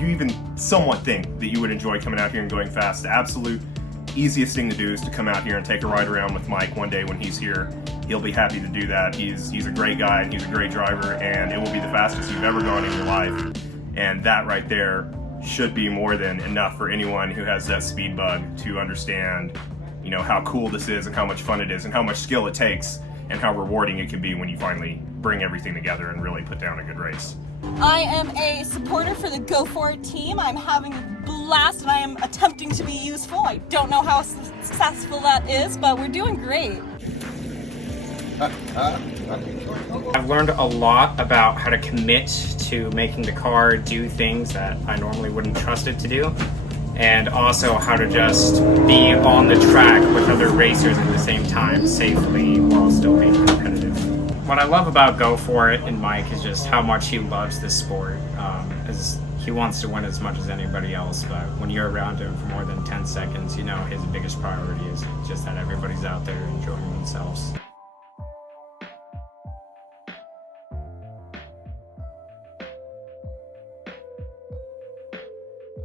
you even somewhat think that you would enjoy coming out here and going fast, the absolute easiest thing to do is to come out here and take a ride around with Mike one day when he's here. He'll be happy to do that. He's a great guy, and he's a great driver, and it will be the fastest you've ever gone in your life. And that right there should be more than enough for anyone who has that speed bug to understand, you know, how cool this is and how much fun it is and how much skill it takes and how rewarding it can be when you finally bring everything together and really put down a good race. I am a supporter for the Go4IT team. I'm having a blast and I am attempting to be useful. I don't know how successful that is, but we're doing great. I've learned a lot about how to commit to making the car do things that I normally wouldn't trust it to do, and also how to just be on the track with other racers at the same time safely while still being competitive. What I love about Go4IT and Mike is just how much he loves this sport. As he wants to win as much as anybody else, but when you're around him for more than 10 seconds, you know his biggest priority is just that everybody's out there enjoying themselves.